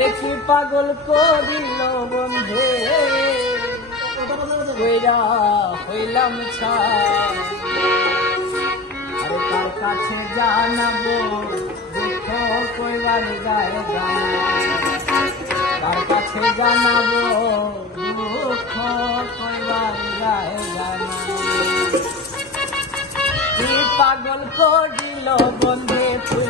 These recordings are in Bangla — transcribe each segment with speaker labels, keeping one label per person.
Speaker 1: কি পাগল করিল বন্ধে। হইলাম তার কাছে জানাব দুঃখ কইবার তার কাছে জানাব দুঃখ কইবার যায় কি পাগল করিল বন্ধে ফুইলা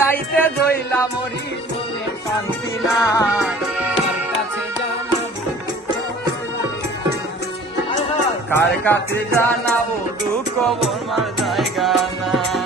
Speaker 1: রাইতে জইলা মরি মনে শান্তি জানাব
Speaker 2: কার কাছে জানাব দুঃখ বোমার জায়গা নাই।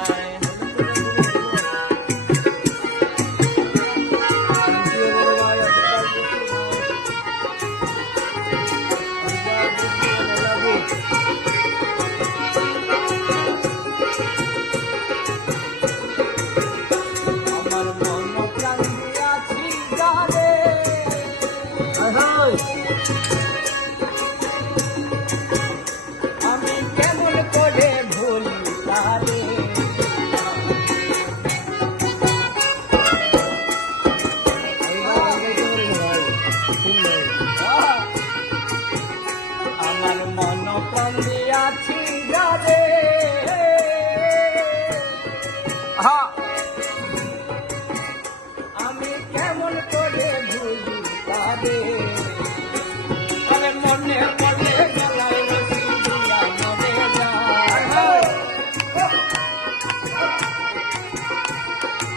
Speaker 1: আমি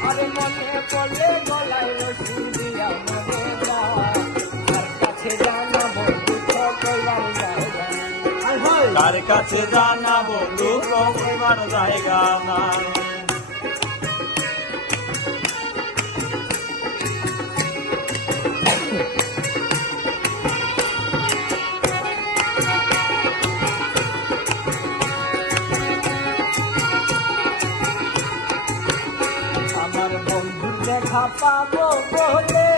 Speaker 1: আরে মনে পড়লে গলায় রসি দিয়া যায় কাছে জানাব জায়গা?
Speaker 2: কাছে জানাব জায়গা
Speaker 1: আমার। দেখা পাবো বলে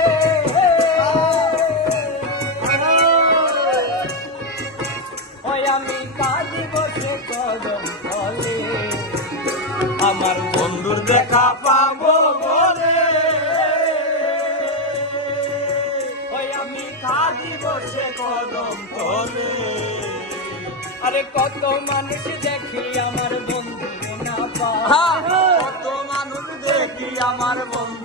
Speaker 1: আমি কাজে বসে কদম ফলে। আমার
Speaker 2: বন্ধুর দেখা পাবো বলে।
Speaker 1: আমি
Speaker 2: কাজী বসে কদম তলে
Speaker 1: আরে কত মানুষ দেখি আমার বন্ধু না পায়।
Speaker 2: কত মানুষ দেখি আমার বন্ধুরে